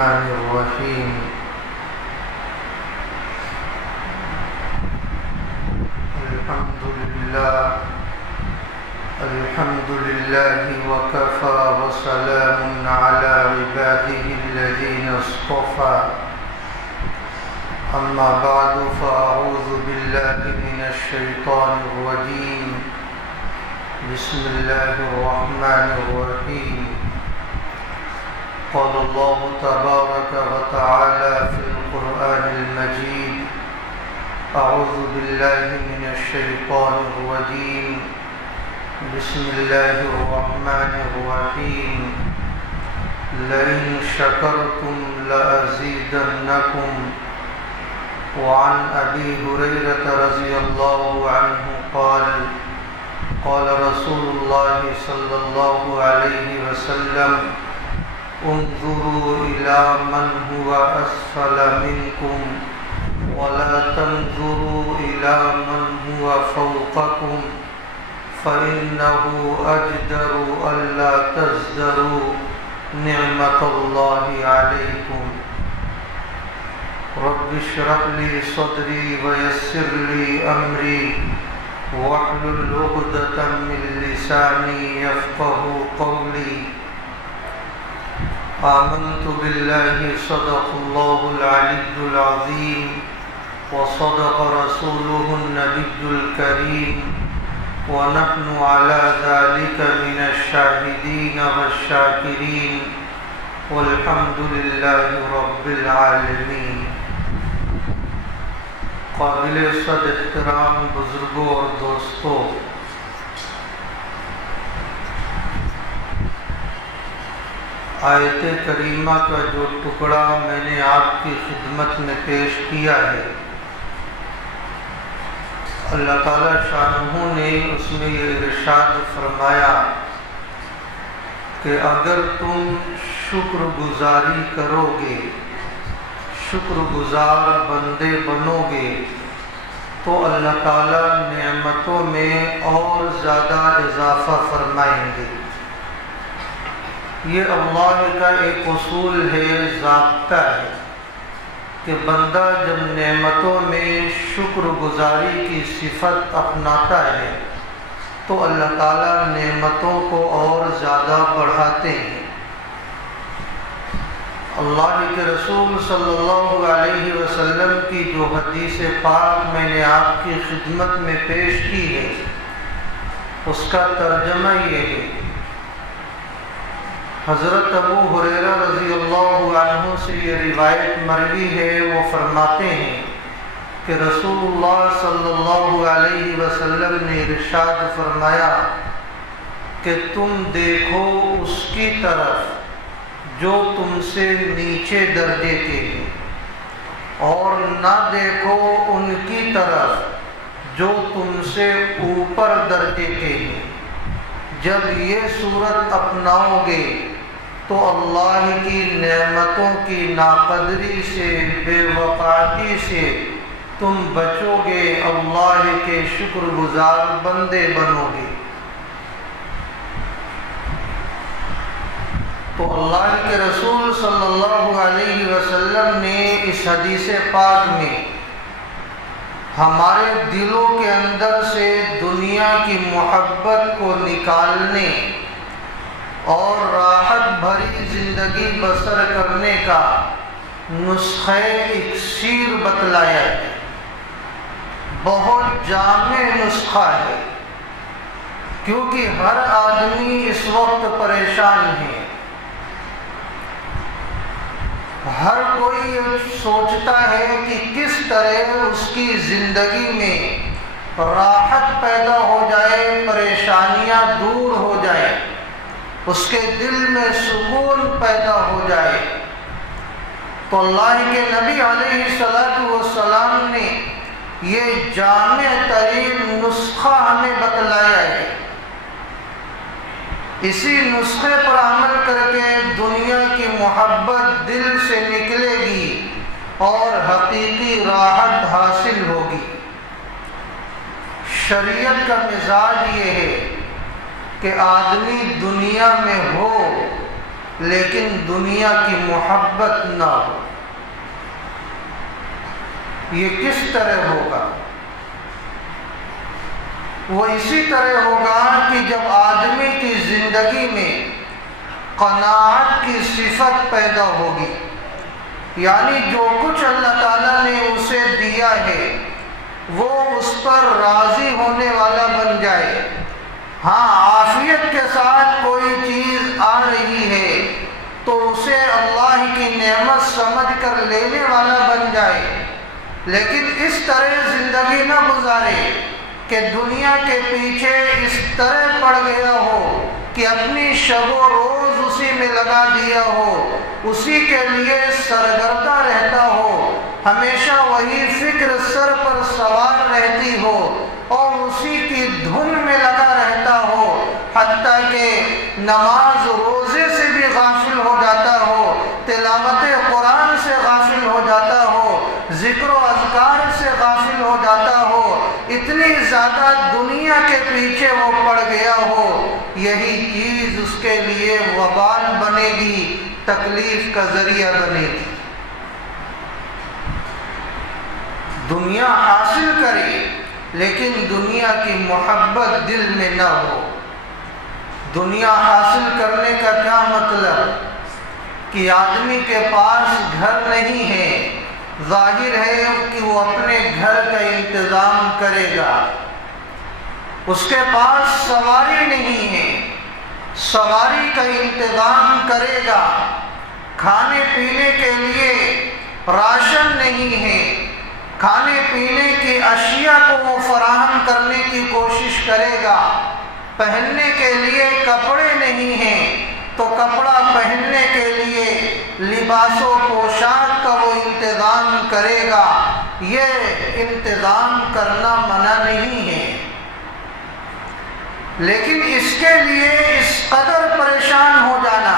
الرحمن الرحيم الحمد لله وكفى وسلام على عباده الذين اصطفى أما بعد فأعوذ بالله من الشيطان الرجيم بسم الله الرحمن الرحيم قال الله تبارك وتعالى في القرآن المجيد أعوذ بالله من الشيطان الرجيم بسم الله الرحمن الرحيم لئن شكرتم لأزيدنكم وعن أبي هريرة رضي الله عنه قال قال رسول الله صلى الله عليه وسلم انظروا إلى من هو أسفل منكم ولا تنظروا إلى من هو فوقكم فإنه أجدر ألا تزدروا نعمة الله عليكم رب اشرح لي صدري ويسر لي أمري واحلل عقدة من لساني يفقهوا قولي آمنت بالله صدق الله العلي العظيم وصدق رسوله النبي الكريم ونحن على ذلك من الشاهدين والشاكرين والحمد لله رب العالمين۔ قابل صد احترام بزرگوں اور دوستوں، آیت کریمہ کا جو ٹکڑا میں نے آپ کی خدمت میں پیش کیا ہے، اللہ تعالیٰ شانہ نے اس میں یہ ارشاد فرمایا کہ اگر تم شکر گزاری کرو گے، شکر گزار بندے بنو گے تو اللہ تعالیٰ نعمتوں میں اور زیادہ اضافہ فرمائیں گے۔ یہ اللہ کا ایک اصول ہے، ضابطہ ہے کہ بندہ جب نعمتوں میں شکر گزاری کی صفت اپناتا ہے تو اللہ تعالیٰ نعمتوں کو اور زیادہ بڑھاتے ہیں۔ اللہ کے رسول صلی اللہ علیہ وسلم کی جو حدیث پاک میں نے آپ کی خدمت میں پیش کی ہے، اس کا ترجمہ یہ ہے۔ حضرت ابو ہریرہ رضی اللہ عنہ سے یہ روایت مروی ہے، وہ فرماتے ہیں کہ رسول اللہ صلی اللہ علیہ وسلم نے ارشاد فرمایا کہ تم دیکھو اس کی طرف جو تم سے نیچے درجے کے ہیں، اور نہ دیکھو ان کی طرف جو تم سے اوپر درجے کے ہیں۔ جب یہ صورت اپناؤ گے تو اللہ کی نعمتوں کی ناقدری سے، بے وقعتی سے تم بچو گے، اللہ کے شکر گزار بندے بنو گے۔ تو اللہ کے رسول صلی اللہ علیہ وسلم نے اس حدیث پاک میں ہمارے دلوں کے اندر سے دنیا کی محبت کو نکالنے اور راحت بھری زندگی بسر کرنے کا نسخہ اکسیر بتلایا ہے۔ بہت جامع نسخہ ہے، کیونکہ ہر آدمی اس وقت پریشان ہے۔ ہر کوئی سوچتا ہے کہ کس طرح اس کی زندگی میں راحت پیدا ہو جائے، پریشانیاں دور ہو جائیں، اس کے دل میں سکون پیدا ہو جائے۔ تو اللہ کے نبی علیہ السلام نے یہ جامع ترین نسخہ ہمیں بتلایا ہے۔ اسی نسخے پر عمل کر کے دنیا کی محبت دل سے نکلے گی اور حقیقی راحت حاصل ہوگی۔ شریعت کا مزاج یہ ہے کہ آدمی دنیا میں ہو لیکن دنیا کی محبت نہ ہو۔ یہ کس طرح ہوگا؟ وہ اسی طرح ہوگا کہ جب آدمی کی زندگی میں قناعت کی صفت پیدا ہوگی، یعنی جو کچھ اللہ تعالیٰ نے اسے دیا ہے وہ اس پر راضی ہونے والا بن جائے۔ ہاں، عافیت کے ساتھ کوئی چیز آ رہی ہے تو اسے اللہ کی نعمت سمجھ کر لینے والا بن جائے، لیکن اس طرح زندگی نہ گزارے کہ دنیا کے پیچھے اس طرح پڑ گیا ہو کہ اپنی شب و روز اسی میں لگا دیا ہو، اسی کے لیے سرگردہ رہتا ہو، ہمیشہ وہی فکر سر پر سوار رہتی ہو اور اسی کی دھن میں لگا رہتا ہو، حتیٰ کہ نماز روزے سے بھی غافل ہو جاتا ہو، تلاوت قرآن سے غافل ہو جاتا ہو، ذکر و اذکار سے غافل ہو جاتا ہو، اتنی زیادہ دنیا کے پیچھے وہ پڑ گیا ہو، یہی چیز اس کے لیے وبال بنے گی، تکلیف کا ذریعہ بنے گی۔ دنیا حاصل کرے لیکن دنیا کی محبت دل میں نہ ہو۔ دنیا حاصل کرنے کا کیا مطلب؟ کہ آدمی کے پاس گھر نہیں ہے، ظاہر ہے کہ وہ اپنے گھر کا انتظام کرے گا، اس کے پاس سواری نہیں ہے، سواری کا انتظام کرے گا، کھانے پینے کے لیے راشن نہیں ہے، کھانے پینے کی اشیاء کو وہ فراہم کرنے کی کوشش کرے گا، پہننے کے لیے کپڑے نہیں ہیں تو کپڑا پہننے کے لیے لباس و پوشاک کا وہ انتظام کرے گا۔ یہ انتظام کرنا منع نہیں ہے، لیکن اس کے لیے اس قدر پریشان ہو جانا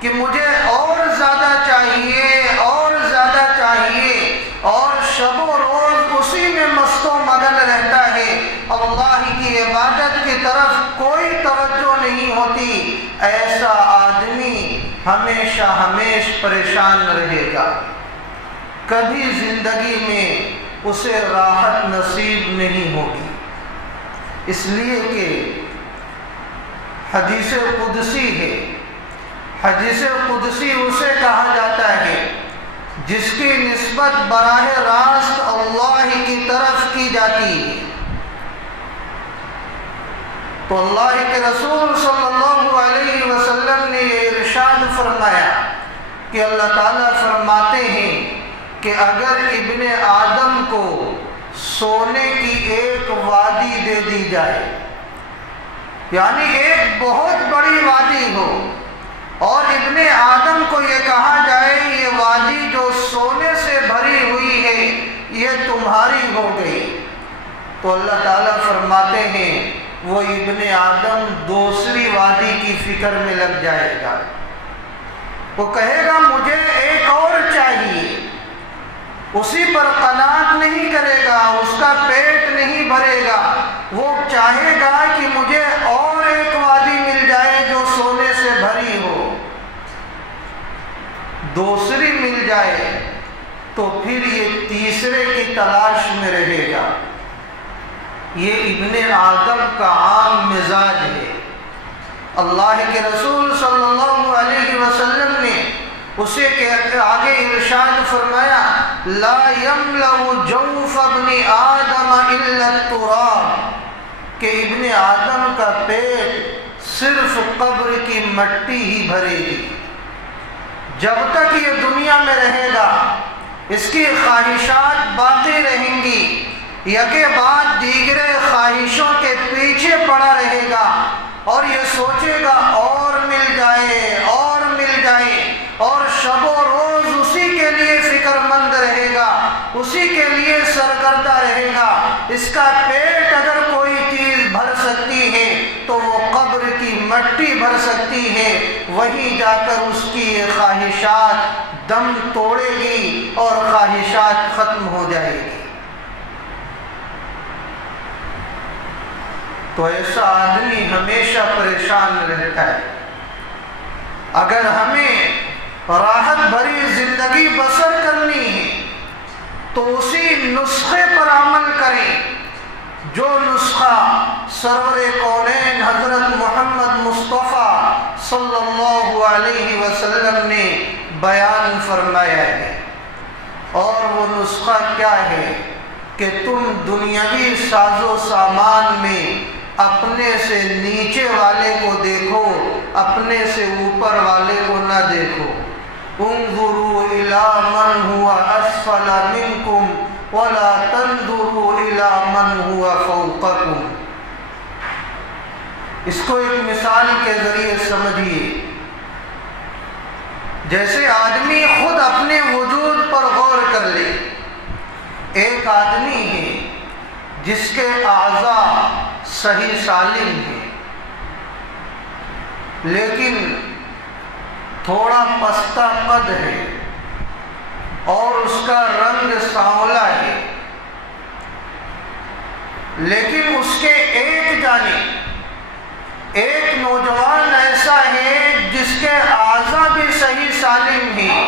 کہ مجھے اور زیادہ چاہیے اور زیادہ چاہیے، اور شب و روز اسی میں مست و مگن رہتا ہے، اللہ کی عبادت کی طرف کوئی توجہ نہیں ہوتی، ایسا آدمی ہمیشہ پریشان رہے گا، کبھی زندگی میں اسے راحت نصیب نہیں ہوگی۔ اس لیے کہ حدیث قدسی ہے، حدیث قدسی اسے کہا جاتا ہے جس کی نسبت براہ راست اللہ کی طرف کی جاتی ہے۔ تو اللہ کے رسول صلی اللہ علیہ وسلم نے یہ ارشاد فرمایا کہ اللہ تعالیٰ فرماتے ہیں کہ اگر ابن آدم کو سونے کی ایک وادی دے دی جائے، یعنی ایک بہت بڑی وادی ہو، اور ابن آدم کو یہ کہا جائے یہ وادی جو سونے سے بھری ہوئی ہے یہ تمہاری ہو گئی، تو اللہ تعالیٰ فرماتے ہیں وہ ابن آدم دوسری وادی کی فکر میں لگ جائے گا، وہ کہے گا مجھے ایک اور چاہیے، اسی پر قناعت نہیں کرے گا، اس کا پیٹ نہیں بھرے گا، وہ چاہے گا کہ مجھے اور ایک وادی مل جائے جو سونے سے بھری ہو، دوسری مل جائے تو پھر یہ تیسرے کی تلاش میں رہے گا۔ یہ ابن آدم کا عام مزاج ہے۔ اللہ کے رسول صلی اللہ علیہ وسلم نے اسے آگے ارشاد فرمایا لا یملأ جوف ابن آدم الا التراب، کہ ابن آدم کا پیٹ صرف قبر کی مٹی ہی بھرے گی۔ جب تک یہ دنیا میں رہے گا اس کی خواہشات باقی رہیں گی، یکے بعد دیگرے خواہشوں کے پیچھے پڑا رہے گا اور یہ سوچے گا اور مل جائے اور مل جائے، اور شب و روز اسی کے لیے فکر مند رہے گا، اسی کے لیے سرگردہ رہے گا۔ اس کا پیٹ اگر کوئی چیز بھر سکتی ہے تو وہ قبر کی مٹی بھر سکتی ہے، وہیں جا کر اس کی یہ خواہشات دم توڑے گی اور خواہشات ختم ہو جائے گی۔ تو ایسا آدمی ہمیشہ پریشان رہتا ہے۔ اگر ہمیں راحت بھری زندگی بسر کرنی ہے تو اسی نسخے پر عمل کریں جو نسخہ سرور کونین حضرت محمد مصطفیٰ صلی اللہ علیہ وسلم نے بیان فرمایا ہے۔ اور وہ نسخہ کیا ہے کہ تم دنیاوی ساز و سامان میں اپنے سے نیچے والے کو دیکھو، اپنے سے اوپر والے کو نہ دیکھو۔ انظروا الی من هو اسفل منکم ولا تنظروا الی من هو فوقکم۔ اس کو ایک مثال کے ذریعے سمجھیے۔ جیسے آدمی خود اپنے وجود پر غور کر لے۔ ایک آدمی ہے جس کے اعضاء صحیح سالم ہیں، لیکن تھوڑا پستہ قد ہے اور اس کا رنگ سانولا ہے، لیکن اس کے ایک جانب ایک نوجوان ایسا ہے جس کے اعضاء بھی صحیح سالم ہیں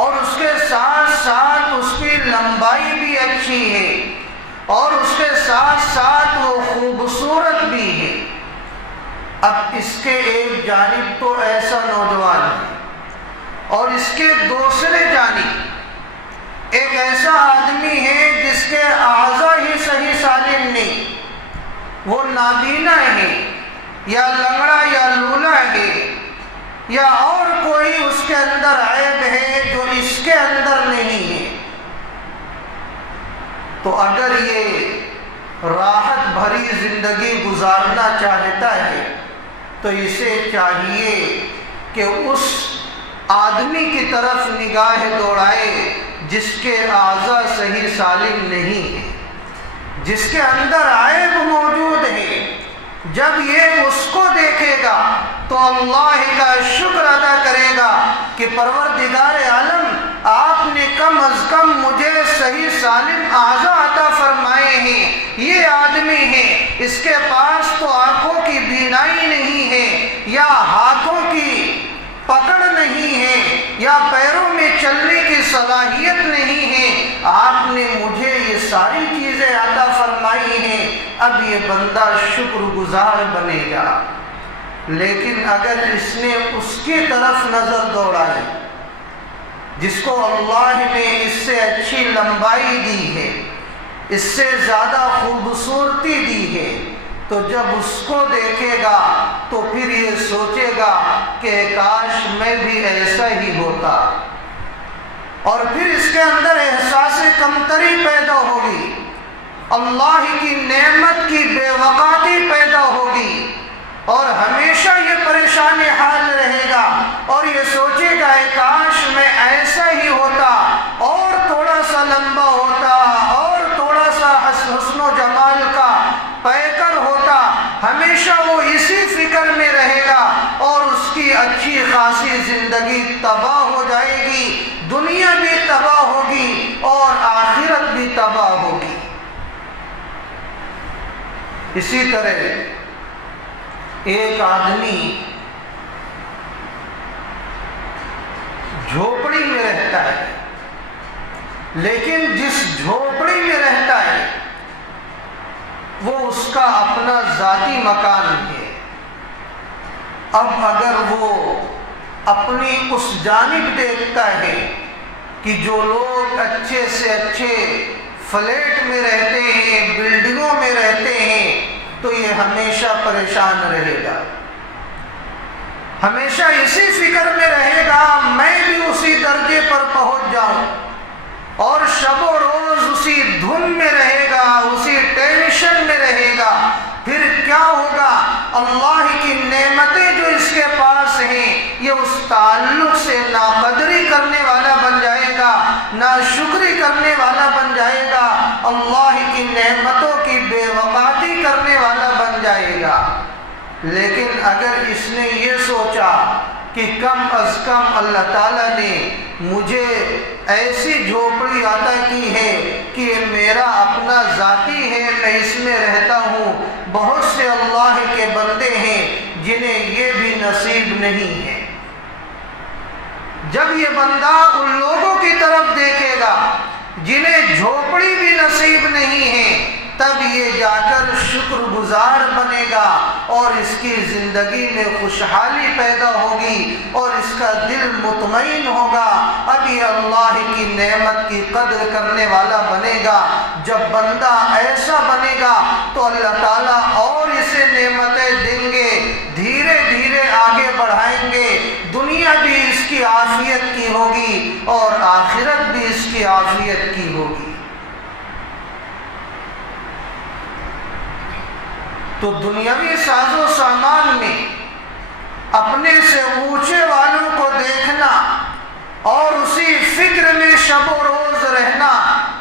اور اس کے ساتھ ساتھ اس کی لمبائی بھی اچھی ہے اور اس کے ساتھ ساتھ وہ خوبصورت بھی ہے۔ اب اس کے ایک جانب تو ایسا نوجوان ہے اور اس کے دوسرے جانب ایک ایسا آدمی ہے جس کے اعضاء ہی صحیح سالم نہیں، وہ نابینا ہے یا لنگڑا یا لولا ہے یا اور کوئی اس کے اندر عیب ہے جو اس کے اندر نہیں ہے۔ تو اگر یہ راحت بھری زندگی گزارنا چاہتا ہے تو اسے چاہیے کہ اس آدمی کی طرف نگاہ دوڑائے جس کے اعضاء صحیح سالم نہیں ہے، جس کے اندر عیب موجود ہے۔ جب یہ اس کو دیکھے گا تو اللہ کا شکر ادا کرے گا کہ پروردگار عالم آپ نے کم از کم مجھے صحیح سالم اعضاء عطا فرمائے ہیں۔ یہ آدمی ہے، اس کے پاس تو آنکھوں کی بینائی نہیں ہے یا ہاتھوں کی پکڑ نہیں ہے یا پیروں میں چلنے کی صلاحیت نہیں ہے، آپ نے مجھے یہ ساری چیزیں عطا فرمائی ہیں، اب یہ بندہ شکر گزار بنے گا۔ لیکن اگر اس نے اس کی طرف نظر دوڑائی جس کو اللہ نے اس سے اچھی لمبائی دی ہے، اس سے زیادہ خوبصورتی دی ہے، تو جب اس کو دیکھے گا تو پھر یہ سوچے گا کہ کاش میں بھی ایسا ہی ہوتا، اور پھر اس کے اندر احساس کمتری پیدا ہوگی، اللہ کی نعمت کی بے وقاتی پیدا ہوگی، اور ہمیشہ یہ پریشان حال رہے گا اور یہ سوچے گا کاش میں ایسا ہی ہوتا اور تھوڑا سا لمبا ہوتا اور تھوڑا سا حسن و جمال کا پیکر ہوتا۔ ہمیشہ وہ اسی فکر میں رہے گا اور اس کی اچھی خاصی زندگی تباہ ہو جائے گی، دنیا بھی تباہ ہوگی اور آخرت بھی تباہ ہوگی۔ اسی طرح ایک آدمی جھوپڑی میں رہتا ہے، لیکن جس جھوپڑی میں رہتا ہے وہ اس کا اپنا ذاتی مکان ہے۔ اب اگر وہ اپنی اس جانب دیکھتا ہے کہ جو لوگ اچھے سے اچھے فلیٹ میں رہتے ہیں، بلڈنگوں میں رہتے ہیں، تو یہ ہمیشہ پریشان رہے گا، ہمیشہ اسی فکر میں رہے گا میں بھی اسی درجے پر پہنچ جاؤں، اور شب و روز اسی دھن میں رہے گا، اسی ٹینشن میں رہے گا۔ پھر کیا ہوگا؟ اللہ کی نعمتیں جو اس کے پاس ہیں یہ اس تعلق سے ناقدری کرنے والا بن جائے گا، ناشکری کرنے والا بن جائے گا، اللہ کی نعمتوں کی بے وقاتی کرنے والا بن جائے گا۔ لیکن اگر اس نے یہ سوچا کہ کم از کم اللہ تعالیٰ نے مجھے ایسی جھوپڑی عطا کی ہے کہ یہ میرا اپنا ذاتی ہے، میں اس میں رہتا ہوں، بہت سے اللہ کے بندے ہیں جنہیں یہ بھی نصیب نہیں ہے، جب یہ بندہ ان لوگوں کی طرف دیکھے گا جنہیں جھوپڑی بھی نصیب نہیں ہے، تب یہ جا کر شکر گزار بنے گا اور اس کی زندگی میں خوشحالی پیدا ہوگی اور اس کا دل مطمئن ہوگا۔ اب یہ اللہ کی نعمت کی قدر کرنے والا بنے گا۔ جب بندہ ایسا بنے گا تو اللہ تعالیٰ اور اسے نعمتیں دیں گے، دھیرے دھیرے آگے بڑھائیں گے، دنیا بھی اس کی عافیت کی ہوگی اور آخرت بھی اس کی عافیت کی ہوگی۔ تو دنیاوی ساز و سامان میں اپنے سے اونچے والوں کو دیکھنا اور اسی فکر میں شب و روز رہنا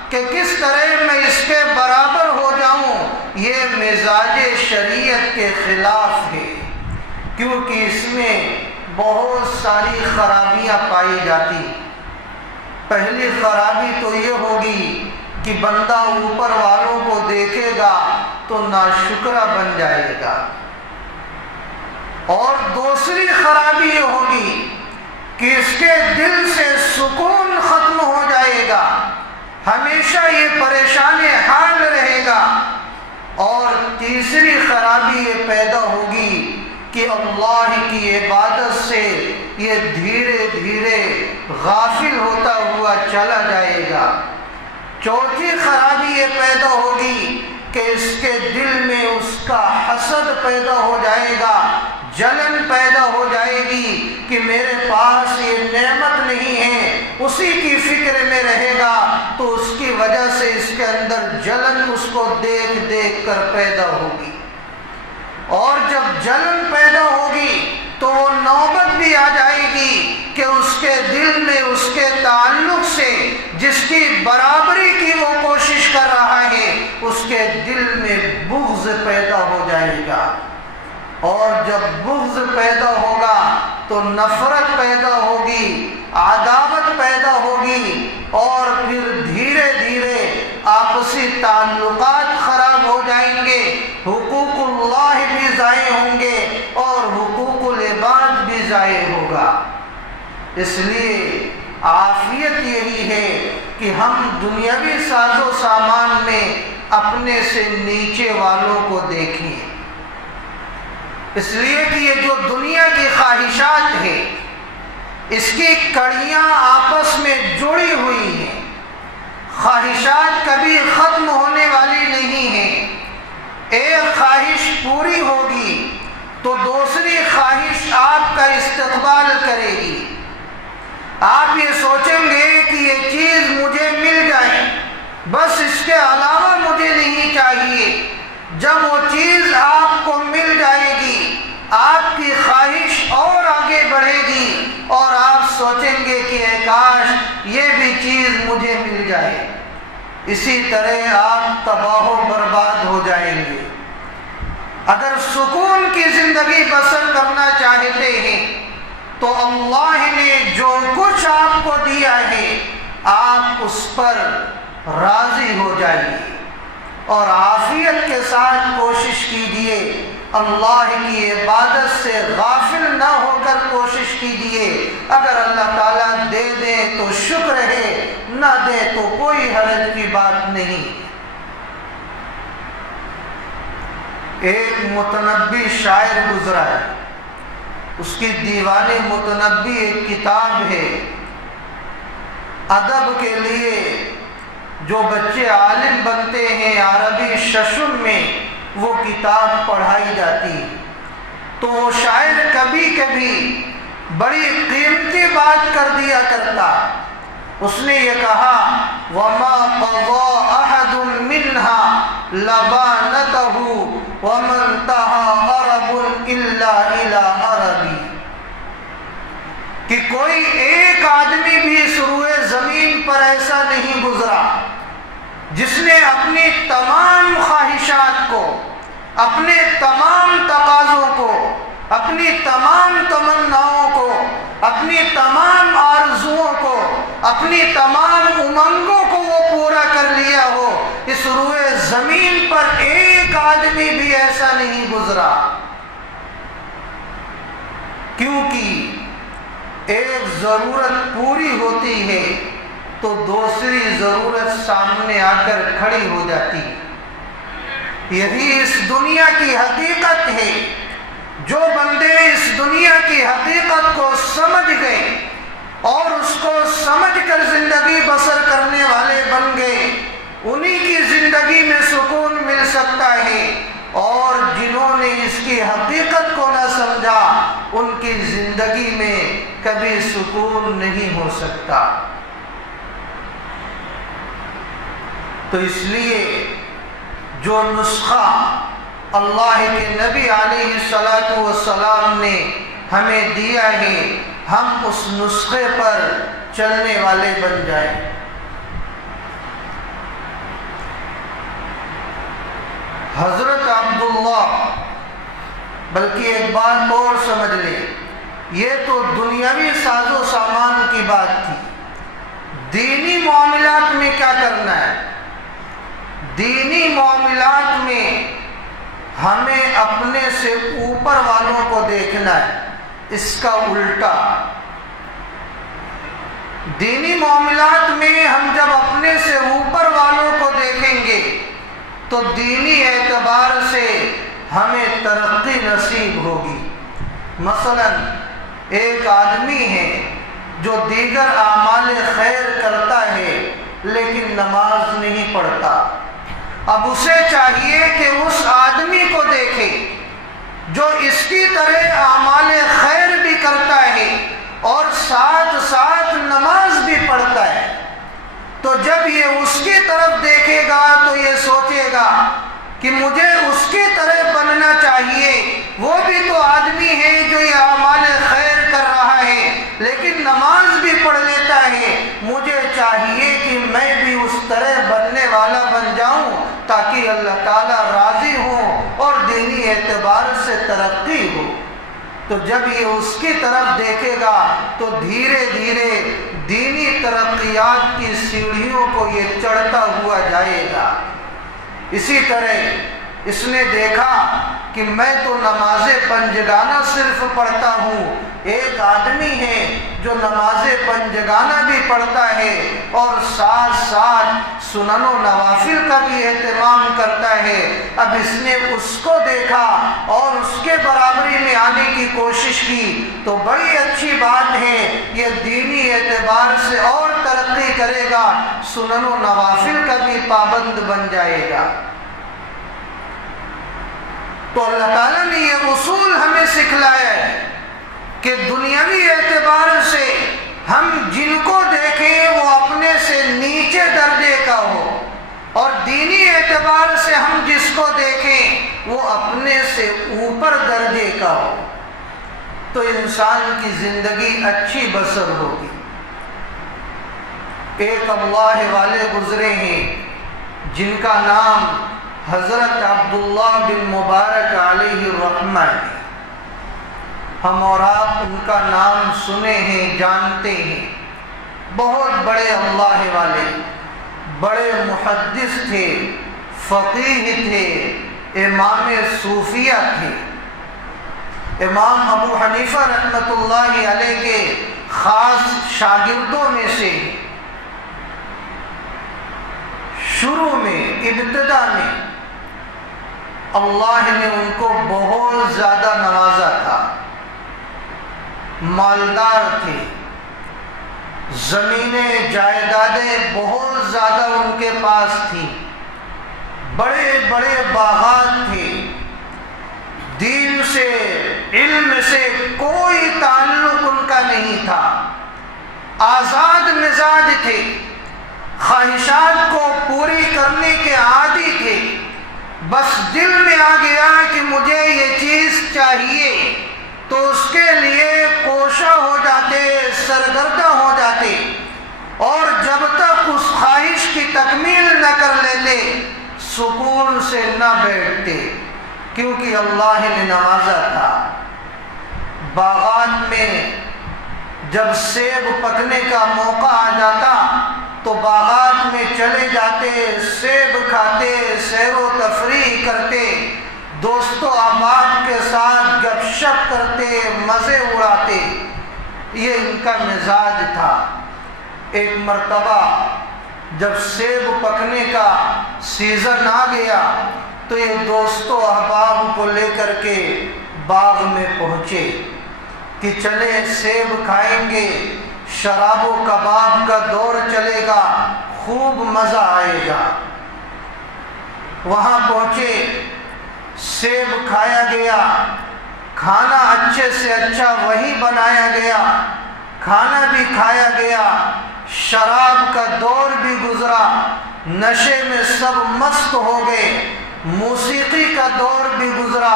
کہ کس طرح میں اس کے برابر ہو جاؤں، یہ مزاج شریعت کے خلاف ہے، کیونکہ اس میں بہت ساری خرابیاں پائی جاتی۔ پہلی خرابی تو یہ ہوگی کہ بندہ اوپر والوں کو دیکھے گا تو ناشکرا بن جائے گا، اور دوسری خرابی یہ ہوگی کہ اس کے دل سے سکون ختم ہو جائے گا، ہمیشہ یہ پریشان حال رہے گا، اور تیسری خرابی یہ پیدا ہوگی کہ اللہ کی عبادت سے یہ دھیرے دھیرے غافل ہوتا ہوا چلا جائے گا۔ چوتھی خرابی یہ پیدا ہوگی کہ اس کے دل میں اس کا حسد پیدا ہو جائے گا، جلن پیدا ہو جائے گی کہ میرے پاس یہ نعمت نہیں ہے، اسی کی فکر میں رہے گا تو اس کی وجہ سے اس کے اندر جلن اس کو دیکھ دیکھ کر پیدا ہوگی، اور جب جلن پیدا ہوگی تو وہ نوبت بھی آ جائے گی کہ اس کے دل میں اس کے تعلق سے جس کی برابری کی وہ کوشش کر رہا ہے، اس کے دل میں بغض پیدا ہو جائے گا، اور جب بغض پیدا ہوگا تو نفرت پیدا ہوگی، عداوت پیدا ہوگی، اور پھر دھیرے دھیرے آپسی تعلقات خراب ہو جائیں گے، حقوق اللہ بھی ضائع ہوں گے اور حقوق العباد بھی ضائع ہوگا۔ اس لیے عافیت یہی ہے کہ ہم دنیاوی ساز و سامان میں اپنے سے نیچے والوں کو دیکھیں، اس لیے کہ یہ جو دنیا کی خواہشات ہیں اس کی کڑیاں آپس میں جڑی ہوئی ہیں، خواہشات کبھی ختم ہونے والی نہیں ہیں، ایک خواہش پوری ہوگی تو دوسری خواہش آپ کا استقبال کرے گی، آپ یہ سوچیں گے کہ یہ چیز مجھے مل جائے، بس اس کے علاوہ مجھے نہیں چاہیے۔ جب وہ چیز آپ کو مل جائے گی آپ کی خواہش اور آگے بڑھے گی اور آپ سوچیں گے کہ اے کاش یہ بھی چیز مجھے مل جائے۔ اسی طرح آپ تباہ و برباد ہو جائیں گے۔ اگر سکون کی زندگی بسر کرنا چاہتے ہیں تو اللہ نے جو کچھ آپ کو دیا ہے آپ اس پر راضی ہو جائیے اور عافیت کے ساتھ کوشش کیجیے، اللہ کی عبادت سے غافل نہ ہو کر کوشش کیجیے۔ اگر اللہ تعالیٰ دے دے تو شکر ہے، نہ دے تو کوئی حرج کی بات نہیں۔ ایک متنبی شاعر گزرا ہے، اس کی دیوان متنبی ایک کتاب ہے، ادب کے لیے جو بچے عالم بنتے ہیں عربی ششم میں وہ کتاب پڑھائی جاتی، تو وہ شاعر کبھی کبھی بڑی قیمتی بات کر دیا کرتا۔ اس نے یہ کہا وَمَا قَضَى أَحَدٌ مِّنْهَا لَبَانَتَهُ وَمَنْتَهَا عَرَبٌ إِلَّا إِلَىٰ عَرَبِي، کہ کوئی ایک آدمی بھی اس روئے زمین پر ایسا نہیں گزرا جس نے اپنی تمام خواہشات کو، اپنے تمام تقاضوں کو، اپنی تمام تمناؤں کو، اپنی تمام آرزوؤں کو، اپنی تمام امنگوں کو وہ پورا کر لیا ہو۔ اس روئے زمین پر ایک آدمی بھی ایسا نہیں گزرا، کیونکہ ایک ضرورت پوری ہوتی ہے تو دوسری ضرورت سامنے آ کر کھڑی ہو جاتی ہے۔ یہی اس دنیا کی حقیقت ہے۔ جو بندے اس دنیا کی حقیقت کو سمجھ گئے اور اس کو سمجھ کر زندگی بسر کرنے والے بن گئے، انہی کی زندگی میں سکون مل سکتا ہے، اور جنہوں نے اس کی حقیقت کو نہ سمجھا ان کی زندگی میں کبھی سکون نہیں ہو سکتا۔ تو اس لیے جو نسخہ اللہ کے نبی علیہ الصلوۃ والسلام نے ہمیں دیا ہے، ہم اس نسخے پر چلنے والے بن جائیں۔ حضرت عبداللہ، بلکہ ایک بات اور سمجھ لیں، یہ تو دنیاوی ساز و سامان کی بات تھی۔ دینی معاملات میں کیا کرنا ہے؟ دینی معاملات میں ہمیں اپنے سے اوپر والوں کو دیکھنا ہے، اس کا الٹا۔ دینی معاملات میں ہم جب اپنے سے اوپر والوں کو دیکھیں گے تو دینی اعتبار سے ہمیں ترقی نصیب ہوگی۔ مثلا ایک آدمی ہے جو دیگر اعمال خیر کرتا ہے لیکن نماز نہیں پڑھتا، اب اسے چاہیے کہ اس آدمی کو دیکھے جو اس کی طرح اعمال خیر بھی کرتا ہے اور ساتھ ساتھ نماز بھی پڑھتا ہے۔ تو جب یہ اس کی طرف دیکھے گا تو یہ سوچے گا کہ مجھے اس کی طرح بننا چاہیے، وہ بھی تو آدمی ہے جو یہ اعمال خیر کر رہا ہے لیکن نماز بھی پڑھ لیتا ہے، مجھے چاہیے کہ میں بھی اس طرح بننے والا بن جاؤں تاکہ اللہ تعالیٰ راضی ہوں اور دینی اعتبار سے ترقی ہو۔ تو جب یہ اس کی طرف دیکھے گا تو دھیرے دھیرے دینی ترقیات کی سیڑھیوں کو یہ چڑھتا ہوا جائے گا۔ اسی طرح اس نے دیکھا کہ میں تو نماز پنجگانہ صرف پڑھتا ہوں، ایک آدمی ہے جو نماز پنجگانہ بھی پڑھتا ہے اور ساتھ ساتھ سنن و نوافل کا بھی اہتمام کرتا ہے۔ اب اس نے اس کو دیکھا اور اس کے برابری میں آنے کی کوشش کی تو بڑی اچھی بات ہے، یہ دینی اعتبار سے اور ترقی کرے گا، سنن و نوافل کا بھی پابند بن جائے گا۔ تو اللہ تعالیٰ نے یہ اصول ہمیں سکھلایا ہے کہ دنیاوی اعتبار سے ہم جن کو دیکھیں وہ اپنے سے نیچے درجے کا ہو، اور دینی اعتبار سے ہم جس کو دیکھیں وہ اپنے سے اوپر درجے کا ہو، تو انسان کی زندگی اچھی بسر ہوگی۔ ایک اللہ والے گزرے ہیں جن کا نام حضرت عبداللہ بن مبارک علیہ الرحمہ ہے۔ ہم اور آپ ان کا نام سنے ہیں، جانتے ہیں۔ بہت بڑے اللہ والے، بڑے محدث تھے، فقیہ تھے، امام صوفیہ تھے۔ امام ابو حنیفہ رحمۃ اللہ علیہ کے خاص شاگردوں میں سے شروع میں، ابتدا میں اللہ نے ان کو بہت زیادہ نوازا تھا، مالدار تھے، زمینیں جائیدادیں بہت زیادہ ان کے پاس تھیں، بڑے بڑے باغات تھے، دین سے، علم سے کوئی تعلق ان کا نہیں تھا، آزاد مزاج تھے، خواہشات کو پوری کرنے کے عادی تھے۔ بس دل میں آ گیا کہ مجھے یہ چیز چاہیے تو اس کے لیے کوشاں ہو جاتے، سرگردہ ہو جاتے، اور جب تک اس خواہش کی تکمیل نہ کر لیتے سکون سے نہ بیٹھتے، کیونکہ اللہ نے نوازا تھا۔ باغات میں جب سیب پکنے کا موقع آ جاتا تو باغات میں چلے جاتے، سیب کھاتے، سیر و تفریح کرتے، دوست و احباب کے ساتھ گپ شپ کرتے، مزے اڑاتے۔ یہ ان کا مزاج تھا۔ ایک مرتبہ جب سیب پکنے کا سیزن آ گیا تو یہ دوستوں احباب کو لے کر کے باغ میں پہنچے کہ چلیں سیب کھائیں گے، شراب و کباب کا دور چلے گا، خوب مزہ آئے گا۔ وہاں پہنچے، سیب کھایا گیا، کھانا اچھے سے اچھا وہی بنایا گیا، کھانا بھی کھایا گیا، شراب کا دور بھی گزرا، نشے میں سب مست ہو گئے، موسیقی کا دور بھی گزرا،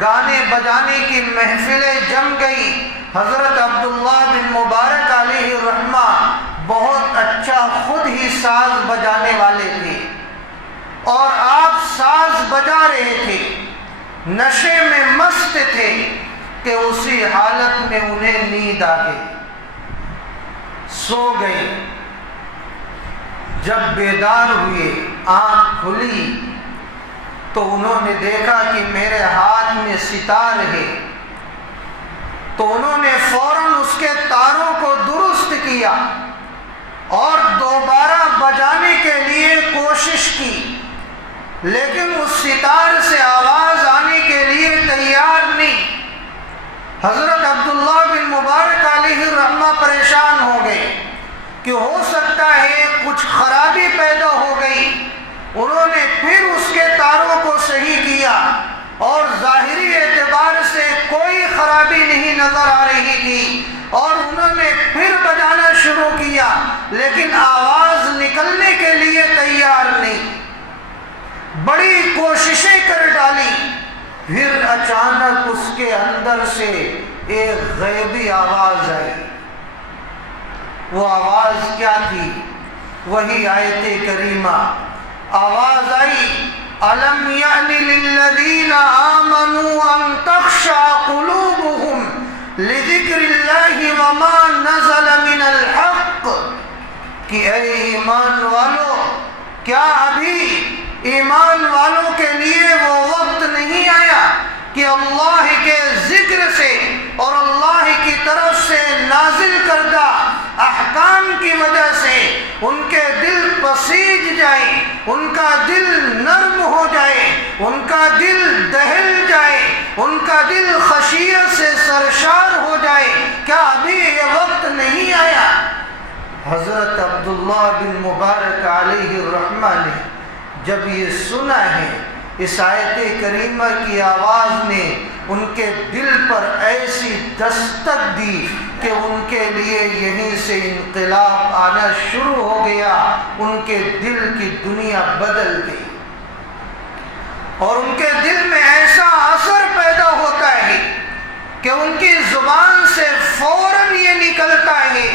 گانے بجانے کی محفلیں جم گئی۔ حضرت عبداللہ بن مبارک علیہ الرحمہ بہت اچھا خود ہی ساز بجانے والے تھے اور آپ ساز بجا رہے تھے، نشے میں مست تھے کہ اسی حالت میں انہیں نیند آ گئی، سو گئے۔ جب بیدار ہوئے، آنکھ کھلی تو انہوں نے دیکھا کہ میرے ہاتھ میں ستار ہے، تو انہوں نے فوراً اس کے تاروں کو درست کیا اور دوبارہ بجانے کے لیے کوشش کی، لیکن اس ستار سے آواز آنے کے لیے تیار نہیں۔ حضرت عبداللہ بن مبارک علیہ الرحمہ پریشان ہو گئے کہ ہو سکتا ہے کچھ خرابی پیدا ہو گئی۔ انہوں نے پھر اس کے تاروں کو صحیح کیا اور ظاہری اعتبار سے کوئی خرابی نہیں نظر آ رہی تھی، اور انہوں نے پھر بجانا شروع کیا، لیکن آواز نکلنے کے لیے تیار نہیں۔ بڑی کوششیں کر ڈالی، پھر اچانک اس کے اندر سے ایک غیبی آواز آئی۔ وہ آواز کیا تھی؟ وہی آیت کریمہ، آواز آئی، أَلَمْ يَأْنِ لِلَّذِينَ آمَنُوا أَن تَخْشَعَ قُلُوبُهُمْ لِذِكْرِ اللَّهِ وَمَا نَزَلَ مِنَ الْحَقِّ، کہ اے ایمان والو، کیا ابھی ایمان والوں کے لیے وہ وقت نہیں آیا کہ اللہ کے ذکر سے اور اللہ کی طرف سے نازل کردہ احکام کی وجہ سے ان کے دل پسیج جائیں، ان کا دل نرم ہو جائے، ان کا دل دہل جائے، ان کا دل خشیت سے سرشار ہو جائے؟ کیا ابھی یہ وقت نہیں آیا؟ حضرت عبداللہ بن مبارک علیہ الرحمہ نے جب یہ سنا ہے، اس آیت کریمہ کی آواز نے ان کے دل پر ایسی دستک دی کہ ان کے لیے یہیں سے انقلاب آنا شروع ہو گیا، ان کے دل کی دنیا بدل گئی، اور ان کے دل میں ایسا اثر پیدا ہوتا ہے کہ ان کی زبان سے فوراً یہ نکلتا ہے،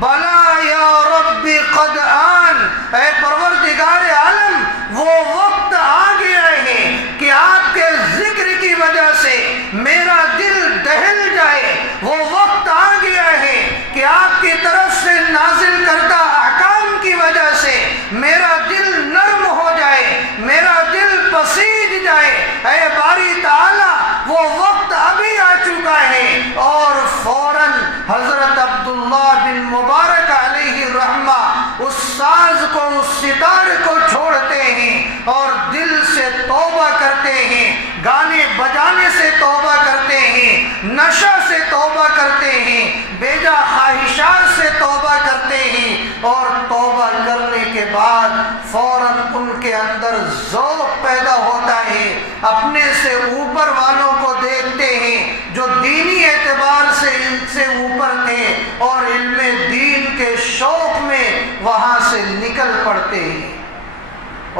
بلا یا رب قد آن، اے پروردگار عالم، وہ وقت آ گیا ہے کہ آپ کے ذکر کی وجہ سے میرا دل دہل جائے، وہ وقت آ گیا ہے کہ آپ کی طرف سے نازل کردہ احکام کی وجہ سے میرا دل نرم ہو جائے، میرا دل پسیج جائے۔ اے باری تعالیٰ، وہ وقت ابھی آ چکا ہے، اور فوراً حضرت عبداللہ بن مبارک علیہ الرحمہ اس ساز کو، اس ستار کو چھوڑتے ہیں اور دل سے توبہ کرتے ہیں، گانے بجانے سے توبہ کرتے ہیں، نشہ سے توبہ کرتے ہیں، بیجا خواہشات سے توبہ کرتے ہیں، اور توبہ کرنے کے بعد فوراً ان کے اندر ذوق پیدا ہوتا ہے، اپنے سے اوپر والوں کو دیکھتے ہیں جو دینی اعتبار سے ان سے اوپر تھے، اور علم دین کے شوق میں وہاں سے نکل پڑتے ہیں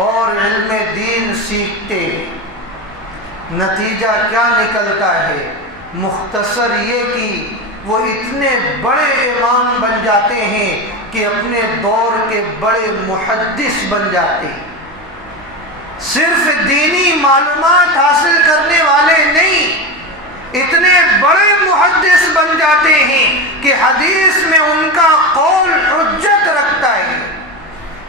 اور علم دین سیکھتے ہیں۔ نتیجہ کیا نکلتا ہے؟ مختصر یہ کہ وہ اتنے بڑے امام بن جاتے ہیں کہ اپنے دور کے بڑے محدث بن جاتے ہیں، صرف دینی معلومات حاصل کرنے والے نہیں، اتنے بڑے محدث بن جاتے ہیں کہ حدیث میں ان کا قول حجت رکھتا ہے،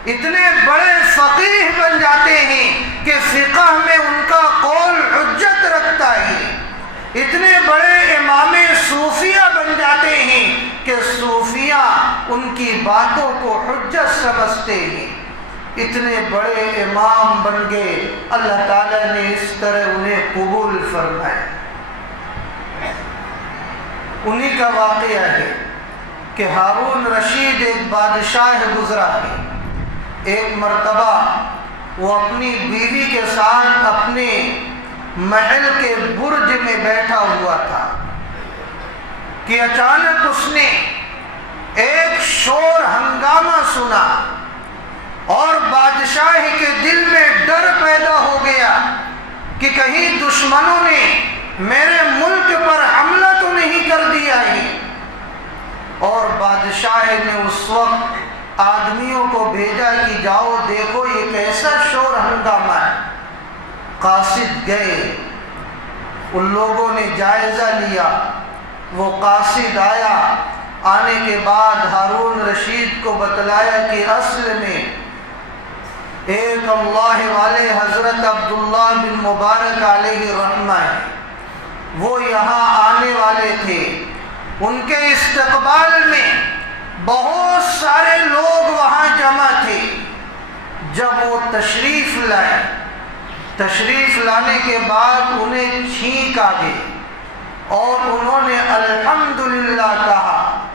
اتنے بڑے فقیہ بن جاتے ہیں کہ فقہ میں ان کا قول حجت رکھتا ہے، اتنے بڑے امام صوفیہ بن جاتے ہیں کہ صوفیہ ان کی باتوں کو حجت سمجھتے ہیں، اتنے بڑے امام بن گئے، اللہ تعالیٰ نے اس طرح انہیں قبول فرمایا۔ انہی کا واقعہ ہے کہ ہارون رشید ایک بادشاہ گزرا ہے۔ ایک مرتبہ وہ اپنی بیوی کے ساتھ اپنے محل کے برج میں بیٹھا ہوا تھا کہ اچانک اس نے ایک شور ہنگامہ سنا اور بادشاہ کے دل میں ڈر پیدا ہو گیا کہ کہیں دشمنوں نے میرے ملک پر حملہ تو نہیں کر دیا ہے۔ اور بادشاہ نے اس وقت آدمیوں کو بھیجا کہ جاؤ دیکھو یہ کیسا شور ہنگامہ ہے۔ قاصد گئے، ان لوگوں نے جائزہ لیا، وہ قاصد آیا، آنے کے بعد ہارون رشید کو بتلایا کہ اصل میں ایک اللہ والے حضرت عبداللہ بن مبارک علیہ رحمہ ہے، وہ یہاں آنے والے تھے۔ ان کے استقبال میں بہت سارے لوگ وہاں جمع تھے۔ جب وہ تشریف لائے، تشریف لانے کے بعد انہیں چھینک آ گئی اور انہوں نے الحمدللہ کہا،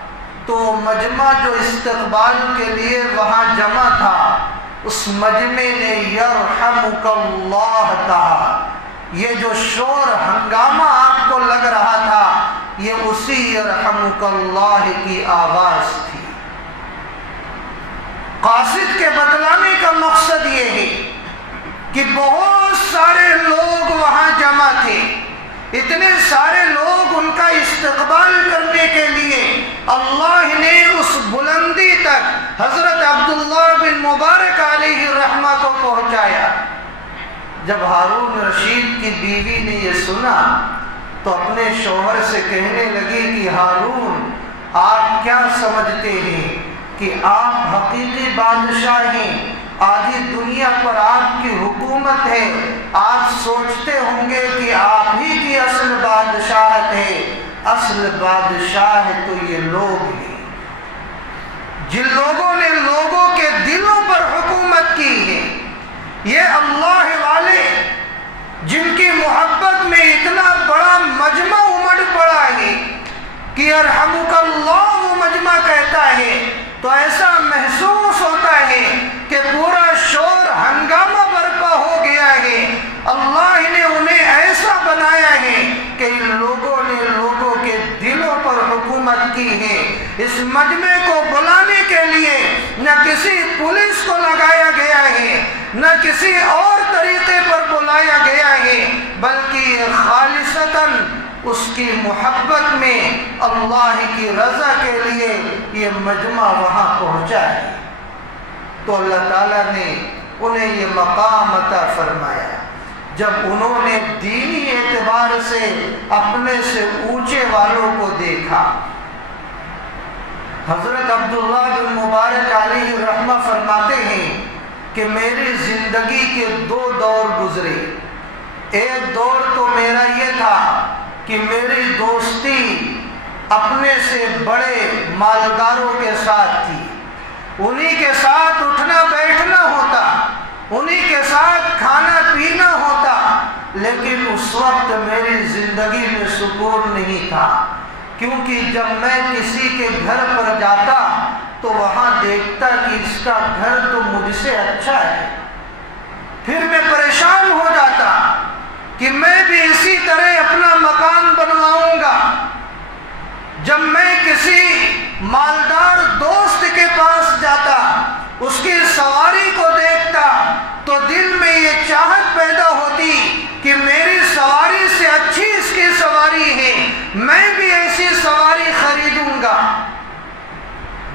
تو مجمع جو استقبال کے لیے وہاں جمع تھا اس مجمع نے یرحمک اللہ کہا۔ یہ جو شور ہنگامہ آپ کو لگ رہا تھا یہ اسی یرحمک اللہ کی آواز تھی۔ قاصد کے بتلانے کا مقصد یہ ہے کہ بہت سارے لوگ وہاں جمع تھے، اتنے سارے لوگ ان کا استقبال کرنے کے لیے اللہ نے اس بلندی تک حضرت عبداللہ بن مبارک علیہ الرحمہ کو پہنچایا۔ جب ہارون رشید کی بیوی نے یہ سنا تو اپنے شوہر سے کہنے لگی کہ ہارون آپ کیا سمجھتے ہیں کہ آپ حقیقی بادشاہ ہیں، آدھی دنیا پر آپ کی حکومت ہے، آپ سوچتے ہوں گے کہ آپ ہی کی اصل بادشاہت ہے۔ اصل بادشاہ تو یہ لوگ ہیں، جن لوگوں نے لوگوں کے دلوں پر حکومت کی ہے، یہ اللہ والے جن کی محبت میں اتنا بڑا مجمع امڑ پڑا ہے کہ یرحمک اللہ وہ مجمع کہتا ہے تو ایسا محسوس ہوتا ہے کہ پورا شور ہنگامہ برپا ہو گیا ہے۔ اللہ نے انہیں ایسا بنایا ہے کہ ان لوگوں نے لوگوں کے دلوں پر حکومت کی ہے۔ اس مجمع کو بلانے کے لیے نہ کسی پولیس کو لگایا گیا ہے، نہ کسی اور طریقے پر بلایا گیا ہے، بلکہ یہ خالصتاً اس کی محبت میں اللہ کی رضا کے لیے یہ مجمع وہاں پہنچا ہے۔ تو اللہ تعالیٰ نے انہیں یہ مقام عطا فرمایا۔ جب انہوں نے دینی اعتبار سے اپنے سے اونچے والوں کو دیکھا، حضرت عبداللہ بن مبارک علیہ الرحمہ فرماتے ہیں کہ میری زندگی کے دو دور گزرے۔ ایک دور تو میرا یہ تھا کہ میری دوستی اپنے سے بڑے مالداروں کے ساتھ تھی، انہی کے ساتھ اٹھنا بیٹھنا ہوتا، انہی کے ساتھ کھانا پینا ہوتا، لیکن اس وقت میری زندگی میں سکون نہیں تھا، کیونکہ جب میں کسی کے گھر پر جاتا تو وہاں دیکھتا کہ اس کا گھر تو مجھ سے اچھا ہے، پھر میں پریشان ہو جاتا کہ میں بھی اسی طرح اپنا مکان بنواؤں گا۔ جب میں کسی مالدار دوست کے پاس جاتا، اس کی سواری کو دیکھتا تو دل میں یہ چاہت پیدا ہوتی کہ میری سواری سے اچھی اس کی سواری ہے، میں بھی ایسی سواری خریدوں گا۔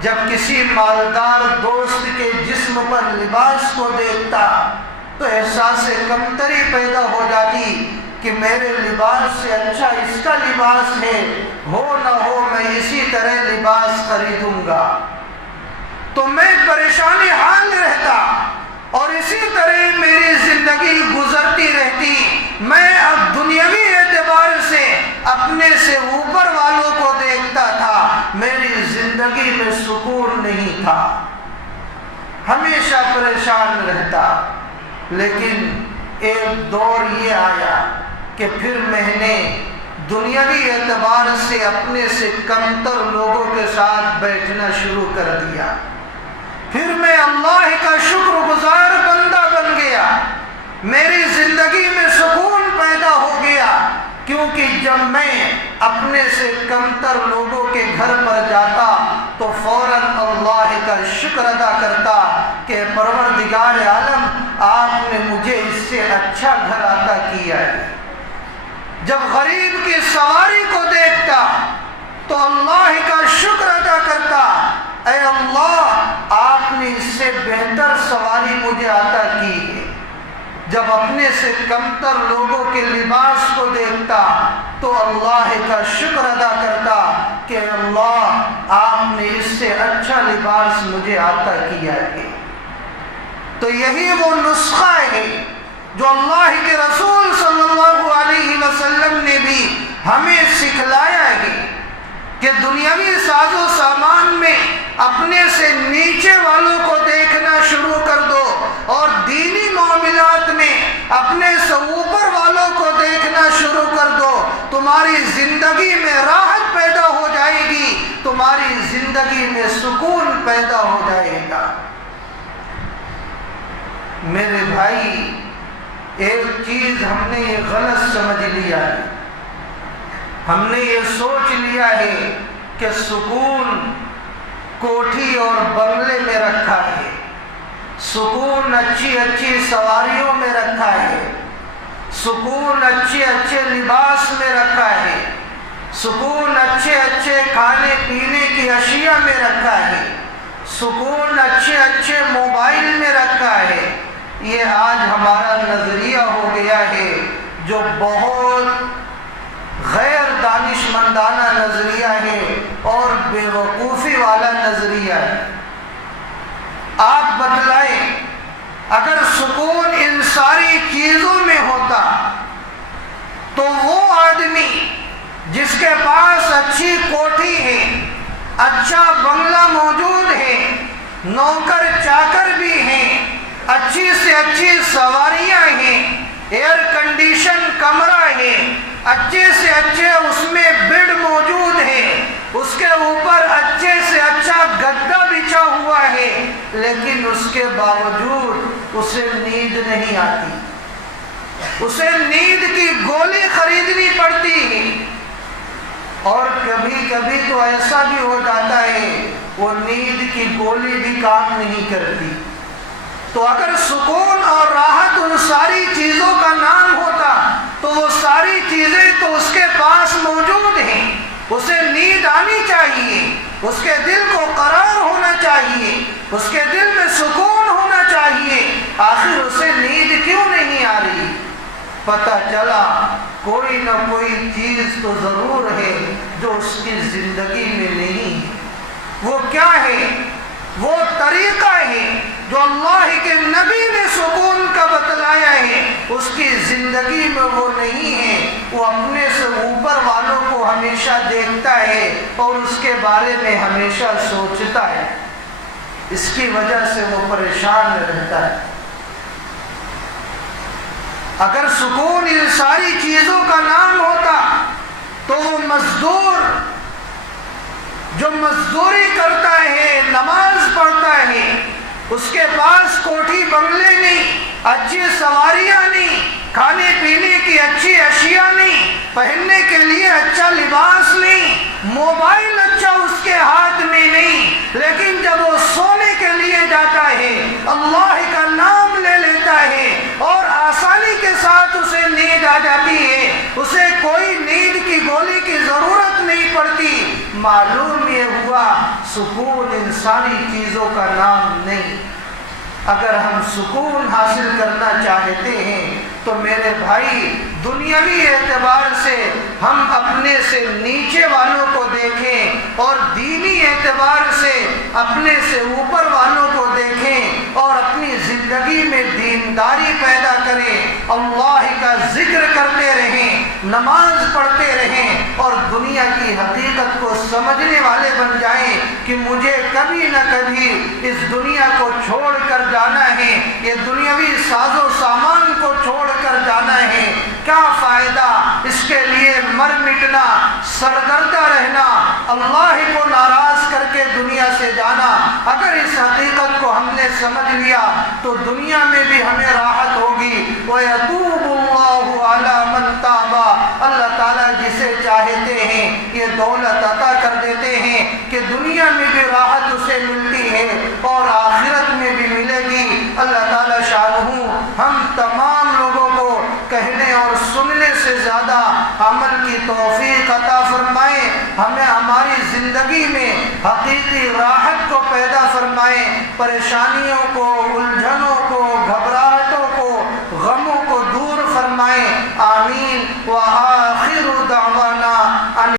جب کسی مالدار دوست کے جسم پر لباس کو دیکھتا تو احساس کمتری پیدا ہو جاتی کہ میرے لباس سے اچھا اس کا لباس ہے، ہو نہ ہو میں اسی طرح لباس خریدوں گا۔ تو میں پریشان حال رہتا اور اسی طرح میری زندگی گزرتی رہتی۔ میں اب دنیاوی اعتبار سے اپنے سے اوپر والوں کو دیکھتا تھا، میری زندگی میں سکون نہیں تھا، ہمیشہ پریشان رہتا، لیکن ایک دور یہ آیا کہ پھر میں نے دنیاوی اعتبار سے اپنے سے کمتر لوگوں کے ساتھ بیٹھنا شروع کر دیا، پھر میں اللہ کا شکر گزار بندہ بن گیا، میری زندگی میں سکون پیدا ہو گیا، کیونکہ جب میں اپنے سے کمتر لوگوں کے گھر پر جاتا تو فوراً اللہ کا شکر ادا کرتا کہ پروردگار عالم آپ نے مجھے اس سے اچھا گھر عطا کیا ہے۔ جب غریب کی سواری کو دیکھتا تو اللہ کا شکر ادا کرتا، اے اللہ آپ نے اس سے بہتر سواری مجھے عطا کی ہے۔ جب اپنے سے کمتر لوگوں کے لباس کو دیکھتا تو اللہ کا شکر ادا کرتا کہ اللہ آپ نے اس سے اچھا لباس مجھے عطا کیا ہے۔ تو یہی وہ نسخہ ہے جو اللہ کے رسول صلی اللہ علیہ وسلم نے بھی ہمیں سکھلایا ہے کہ دنیاوی ساز و سامان میں اپنے سے نیچے والوں کو دیکھنا شروع کر دو اور دینی معاملات میں اپنے سے اوپر والوں کو دیکھنا شروع کر دو، تمہاری زندگی میں راحت پیدا ہو جائے گی، تمہاری زندگی میں سکون پیدا ہو جائے گا۔ میرے بھائی، ایک چیز ہم نے یہ غلط سمجھ لیا ہے، ہم نے یہ سوچ لیا ہے کہ سکون کوٹھی اور بنگلے میں رکھا ہے، سکون اچھی اچھی سواریوں میں رکھا ہے، سکون اچھے اچھے لباس میں رکھا ہے، سکون اچھے اچھے کھانے پینے کی اشیاء میں رکھا ہے، سکون اچھے اچھے موبائل میں رکھا ہے۔ یہ آج ہمارا نظریہ ہو گیا ہے جو بہت غیر دانشمندانہ نظریہ ہے اور بے وقوفی والا نظریہ ہے۔ آپ بتلائیں، اگر سکون ان ساری چیزوں میں ہوتا تو وہ آدمی جس کے پاس اچھی کوٹھی ہے، اچھا بنگلہ موجود ہے، نوکر چاکر بھی ہیں، اچھی سے اچھی سواریاں ہیں، ایئر کنڈیشن کمرہ ہے، اچھے سے اچھے اس میں بیڈ موجود ہے، اس کے اوپر اچھے سے اچھا گدا بچھا ہوا ہے، لیکن اس کے باوجود اسے نیند نہیں آتی، اسے نیند کی گولی خریدنی پڑتی ہے، اور کبھی کبھی تو ایسا بھی ہو جاتا ہے وہ نیند کی گولی بھی کام نہیں کرتی۔ تو اگر سکون اور راحت ان ساری چیزوں کا نام ہوتا تو وہ ساری چیزیں تو اس کے پاس موجود ہیں، اسے نیند آنی چاہیے، اس کے دل کو قرار ہونا چاہیے، اس کے دل میں سکون ہونا چاہیے، آخر اسے نیند کیوں نہیں آ رہی؟ پتہ چلا کوئی نہ کوئی چیز تو ضرور ہے جو اس کی زندگی میں نہیں ہے۔ وہ کیا ہے؟ وہ طریقہ ہے جو اللہ کے نبی نے سکون کا بتلایا ہے، اس کی زندگی میں وہ نہیں ہے۔ وہ اپنے سے اوپر والوں کو ہمیشہ دیکھتا ہے اور اس کے بارے میں ہمیشہ سوچتا ہے، اس کی وجہ سے وہ پریشان رہتا ہے۔ اگر سکون ان ساری چیزوں کا نام ہوتا تو وہ مزدور جو مزدوری کرتا ہے، نماز پڑھتا ہے، اس کے پاس کوٹھی بنگلے نہیں، اچھی سواریاں نہیں، کھانے پینے کی اچھی اشیاء نہیں، پہننے کے لیے اچھا لباس نہیں، موبائل اچھا اس کے ہاتھ میں نہیں، لیکن جب وہ سونے کے لیے جاتا ہے اللہ کا نام لے لیتا ہے اور آسانی کے ساتھ اسے نیند آ جاتی ہے، اسے کوئی نیند کی گولی کی ضرورت نہیں پڑتی، معلوم یہ ہوا سکون ان ساری چیزوں کا نام نہیں۔ اگر ہم سکون حاصل کرنا چاہتے ہیں تو میرے بھائی دنیاوی اعتبار سے ہم اپنے سے نیچے والوں کو دیکھیں اور دینی اعتبار سے اپنے سے اوپر والوں کو دیکھیں اور اپنی زندگی زندگی میں دینداری پیدا کریں، اللہ کا ذکر کرتے رہیں، نماز پڑھتے رہیں اور دنیا کی حقیقت کو سمجھنے والے بن جائیں کہ مجھے کبھی نہ کبھی اس دنیا کو چھوڑ کر جانا ہے، یہ دنیاوی ساز و سامان کو چھوڑ کر جانا ہے۔ کیا فائدہ اس کے لیے مر مٹنا، سرگردہ رہنا، اللہ کو ناراض کر کے دنیا سے جانا؟ اگر اس حقیقت کو ہم نے سمجھ لیا تو دنیا میں بھی ہمیں راحت ہوگی۔ وَيَتُوبُ اللَّهُ عَلَى مَن تَابَ، اللہ تعالیٰ جسے چاہتے ہیں یہ دولت عطا کر دیتے ہیں کہ دنیا میں بھی راحت اسے ملتی ہے اور آخرت میں بھی ملے گی۔ اللہ تعالیٰ شانہ ہم تمام لوگوں کو کہنے اور سننے سے زیادہ عمل کی توفیق عطا فرمائے، ہمیں ہماری زندگی میں حقیقی راحت کو پیدا فرمائے، پریشانیوں کو، الجھنوں کو، گھبراہٹوں کو، غموں کو دور فرمائے۔ آمین و